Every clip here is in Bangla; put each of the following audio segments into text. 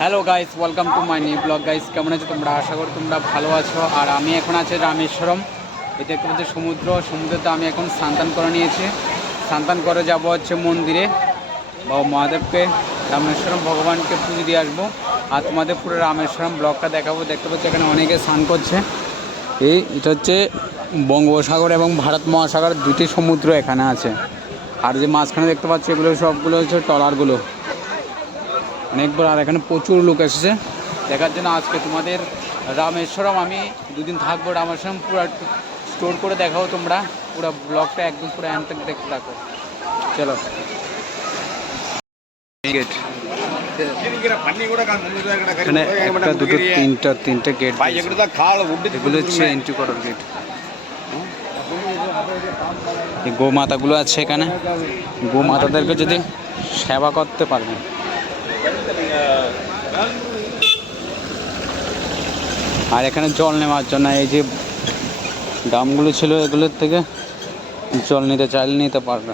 Hello guys, welcome to my new blog. Guys, কেমন আছো তোমরা? আশা করি তোমরা ভালো আছো। আর আমি এখন আছি রামেশ্বরম। এটা একটা হচ্ছে সমুদ্রতে আমি এখন স্নান করে নিয়েছি। স্নান করে যাবো হচ্ছে মন্দিরে, বাবা মহাদেবকে, রামেশ্বরম ভগবানকে পুজো দিয়ে আসবো। আর তোমাদের পুরো রামেশ্বরম ব্লগটা দেখাবো। দেখতে পাচ্ছি এখানে অনেকে স্নান করছে। এটা হচ্ছে বঙ্গোপসাগর এবং ভারত মহাসাগর, দুটি সমুদ্র এখানে আছে। আর যে মাঝখানে দেখতে পাচ্ছি এগুলো সবগুলো হচ্ছে ট্রলারগুলো অনেকবার। আর এখানে প্রচুর লোক এসেছে দেখার জন্য। আজকে তোমাদের রামেশ্বরম আমি দুদিন থাকবো। রামেশ্বরম পুরো একটু স্টোর করে দেখাবো, তোমরা পুরো ব্লগটা একদম পুরো এন্ড থেকে দেখতে থাকো। চলো। এখানে একটা দুটো তিনটে গেট, এগুলো হচ্ছে এন্ট্রি করার গেট। এই গোমাতাগুলো আছে এখানে, গোমাতাদেরকে যদি সেবা করতে পারবে। আর এখানে জল নেওয়ার জন্য এই যে ড্রামগুলো ছিল, এগুলোর থেকে জল চাইলে নিতে পারবে।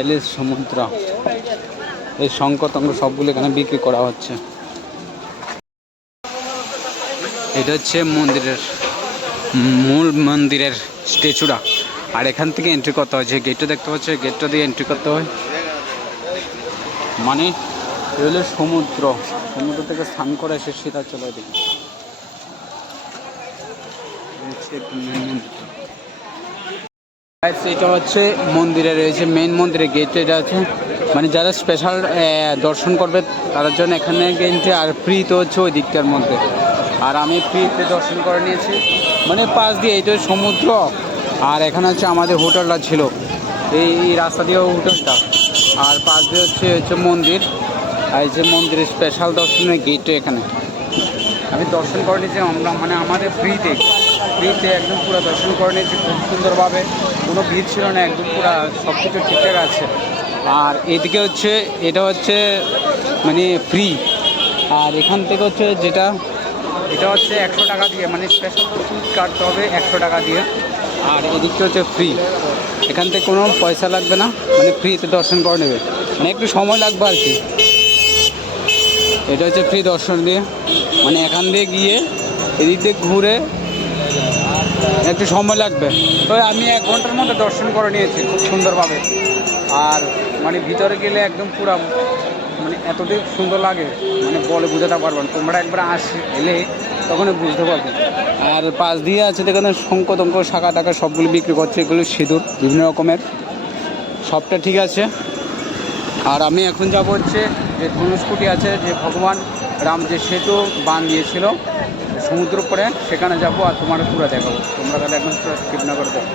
এলিশ সমুদ্র, এই শঙ্কর সবগুলো এখানে বিক্রি করা হচ্ছে। এটা হচ্ছে মূল মন্দিরের স্ট্যাচুটা। আর এখান থেকে এন্ট্রি করতে হয়, যে গেটটা দেখতে পাচ্ছ, গেটটা দিয়ে এন্ট্রি করতে হয়। মানে এগুলো সমুদ্র থেকে স্নান করে এসে সেটা চলে দিই। এটা হচ্ছে মন্দিরে রয়েছে, মেন মন্দিরের গেট এটা আছে। মানে যারা স্পেশাল দর্শন করবে তাদের জন্য এখানে এন্ট্রি। আর ফ্রি তো হচ্ছে ওই দিকটার মধ্যে। আর আমি ফ্রিতে দর্শন করে নিয়েছি, মানে পাশ দিয়ে এইটা সমুদ্র। আর এখানে হচ্ছে আমাদের হোটেলটা ছিল, এই রাস্তা দিয়েও হোটেলটা। আর পাশ দিয়ে হচ্ছে মন্দির। আর এই যে মন্দিরের স্পেশাল দর্শনের গেটটা এখানে আমি দর্শন করে নিয়েছি। আমরা মানে আমাদের ফ্রিতে একদম পুরো দর্শন করে নিয়েছি খুব সুন্দরভাবে। কোনো ভিড় ছিল না, একদম পুরো সব কিছু ঠিকঠাক আছে। আর এদিকে এটা হচ্ছে মানে ফ্রি। আর এখান থেকে হচ্ছে এটা হচ্ছে 100 টাকা দিয়ে, মানে স্পেশাল টিকিট কাটতে হবে 100 টাকা দিয়ে। আর এদিকটা হচ্ছে ফ্রি, এখান থেকে কোনো পয়সা লাগবে না, মানে ফ্রিতে দর্শন করে নেবে। মানে একটু সময় লাগবে আর কি। এটা হচ্ছে ফ্রি দর্শন দিয়ে, মানে এখান দিয়ে গিয়ে এদিক দিয়ে ঘুরে একটু সময় লাগবে। তো আমি 1 ঘন্টার মধ্যে দর্শন করে নিয়েছি খুব সুন্দরভাবে। আর মানে ভিতরে গেলে একদম পুরো মানে এতদিন সুন্দর লাগে, মানে বলে বোঝাতে পারবো না। তোমরা একবার এলে তখনই বুঝতে পারবে। আর পাশ দিয়ে আছে দেখেন শঙ্খ শাখা টাকা সবগুলো বিক্রি করছে। এগুলো সিঁদুর বিভিন্ন রকমের, সবটা ঠিক আছে। আর আমি এখন যাব হচ্ছে যে ধনুষ্কুটি আছে, যে ভগবান রাম যে সেতু বান দিয়েছিল সমুদ্র পরে, সেখানে যাব। আর তোমার পুরো দেখাবো, তোমরা তাহলে একদম পুরো স্কিপ না করে দেখো।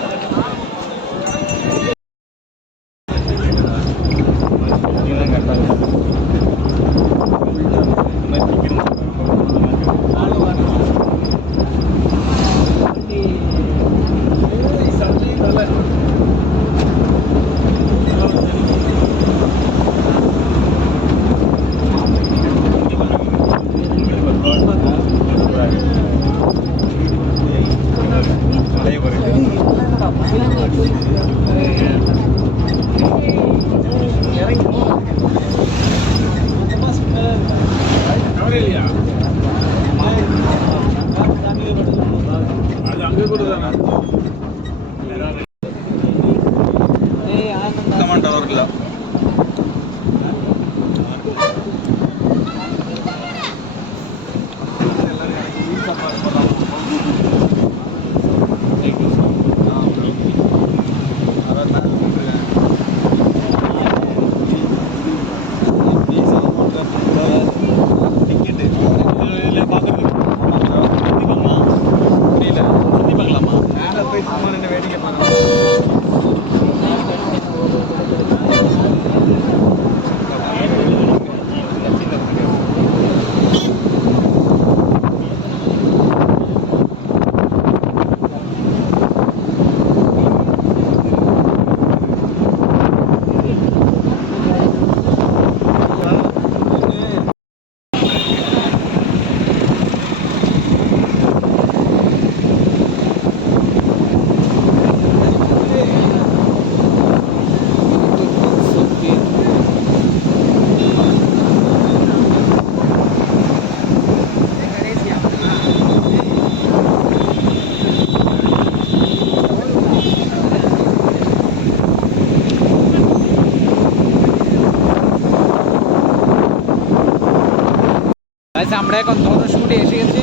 গাইস আমরা এখন ধনুষকোটি এসে গেছি।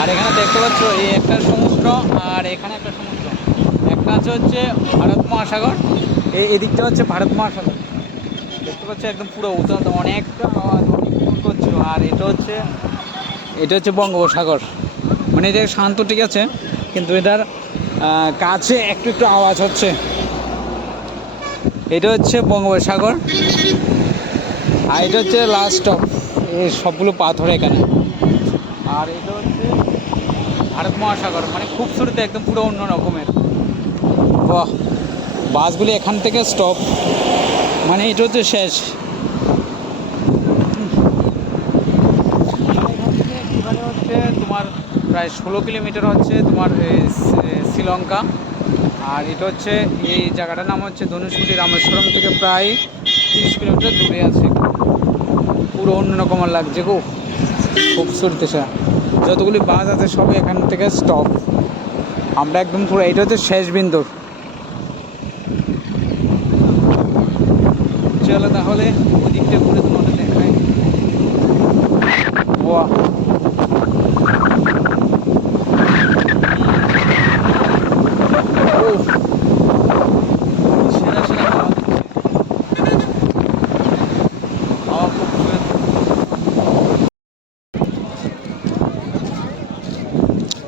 আর এখানে দেখতে পাচ্ছ এই একটা সমুদ্র আর এখানে একটা সমুদ্র, একটা আছে হচ্ছে ভারত মহাসাগর, এদিকটা হচ্ছে ভারত মহাসাগর। দেখতে পাচ্ছ একদম পুরো উঁচা, অনেকটা আওয়াজ অনেক করছে। আর এটা হচ্ছে বঙ্গোপসাগর, মানে এটা শান্ত ঠিক আছে, কিন্তু এটার কাছে একটু একটু আওয়াজ হচ্ছে। এটা হচ্ছে বঙ্গোপসাগর আর এটা হচ্ছে লাস্ট স্টপ, এই সবগুলো পাথর এখানে। আর এটা হচ্ছে ভারত মহাসাগর, মানে খুবসুরত একদম পুরো অন্য রকমের। বাহ, বাসগুলি এখান থেকে স্টপ, মানে এটা হচ্ছে শেষ। এখানে হচ্ছে তোমার প্রায় 16 কিলোমিটার হচ্ছে তোমার শ্রীলঙ্কা। আর এটা হচ্ছে এই জায়গাটার নাম হচ্ছে ধনুষকোটি, রামেশ্বরম থেকে প্রায় 30 কিলোমিটার দূরে আছে। পুরো অন্যরকম লাগছে গো, খুবসুরত। যতগুলি বাস আছে সব এখান থেকে স্টপ, আমরা একদম পুরো, এটা হচ্ছে শেষ বিন্দু। চলো তাহলে ওদিকটা ঘুরে তোমাদের দেখায়। বাহ,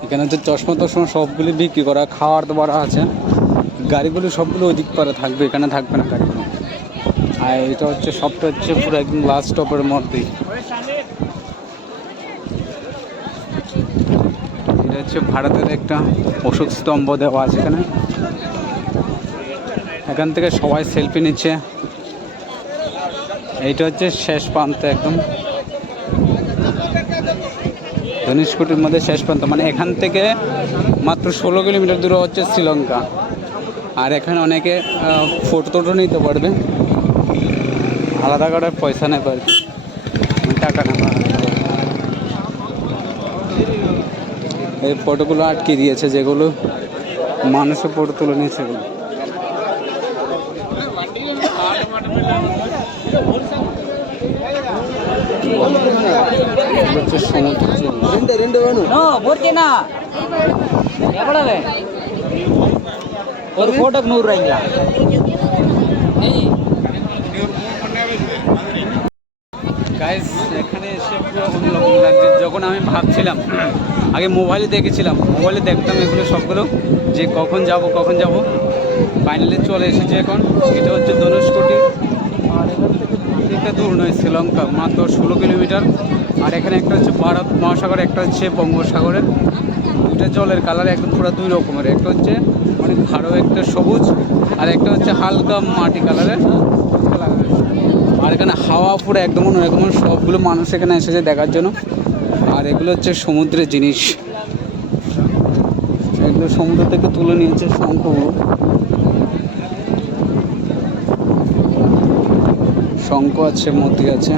এখানে হচ্ছে চশমা টশমা সবগুলি বিক্রি করা, খাওয়ার দাবার আছে। গাড়িগুলো সবগুলো ওই দিক পারে থাকবে, এখানে থাকবে না গাড়িগুলো। আর এটা হচ্ছে সবটা হচ্ছে পুরো একদম লাস্ট স্টপের মধ্যেই। এটা হচ্ছে ভারতের একটা অশোক স্তম্ভ দেওয়া আছে এখানে, এখান থেকে সবাই সেলফি নিচ্ছে। এইটা হচ্ছে শেষ প্রান্ত একদম, ধনুষকোটির মধ্যে শেষ প্রান্ত, মানে এখান থেকে মাত্র 16 কিলোমিটার দূরে হচ্ছে শ্রীলঙ্কা। আর এখানে অনেকে ফটো টোটো নিতে পারবে, আলাদা করে পয়সা নেই পারবে, টাকা নেওয়া। এই ফটোগুলো আটকে দিয়েছে, যেগুলো মানুষের ফটো তুলে নিয়েছে সেগুলো। হচ্ছে সমুদ্র ஒரு ஃபோட்டோக்கு 100 ரூபாய்ங்களா? গাইস এখানে এসে পুরো অন্যরকম লাগছে। যখন আমি ভাবছিলাম, আগে মোবাইলে দেখেছিলাম, মোবাইলে দেখতাম এগুলো সবগুলো, যে কখন যাব, ফাইনালি চলে এসেছে এখন। এটা হচ্ছে ধনুষকোটি, আর এখান থেকে দিকটা দূর নয়, শ্রীলঙ্কা মাত্র 16 কিলোমিটার। আর এখানে একটা হচ্ছে ভারত মহাসাগর, একটা হচ্ছে বঙ্গোপসাগরের। দুইটা জলের কালার একদম পুরো দুই রকমের, একটা হচ্ছে অনেক গাঢ় একটা সবুজ, আর একটা হচ্ছে হালকা মাটি কালারের। আর এখানে হাওয়া পুরো একদম অন্যরকম, সবগুলো মানুষ এখানে এসেছে দেখার জন্য। আর এগুলো হচ্ছে সমুদ্রের জিনিস, এগুলো সমুদ্র থেকে তুলে নিয়েছে শঙ্খগুলো। শঙ্খ আছে, মতি আছে।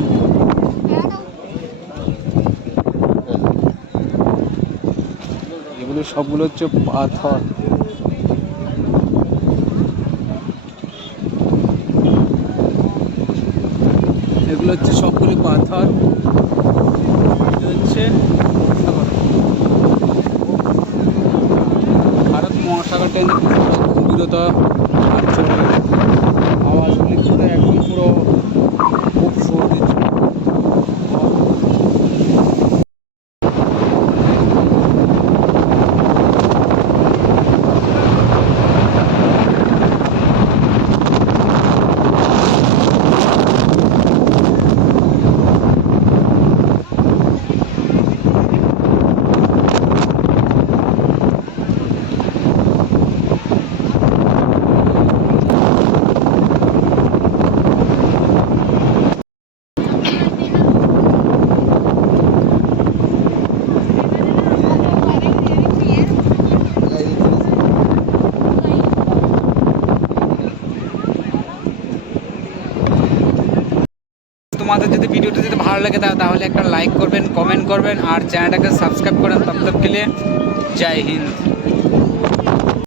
এগুলো সবগুলো হচ্ছে পাথর। এগুলো হচ্ছে সবগুলি পাথর। হচ্ছে ভারত মহাসাগরটা গভীরতা আওয়াজগুলি পুরো একদম পুরো খুব সুর দিচ্ছে। তোমাদের যদি ভিডিওটা যদি ভালো লাগে তাহলে একটা লাইক করবেন, কমেন্ট করবেন, আর চ্যানেলটাকে সাবস্ক্রাইব করেন। তব তক কে লিয়ে জয় হিন্দ।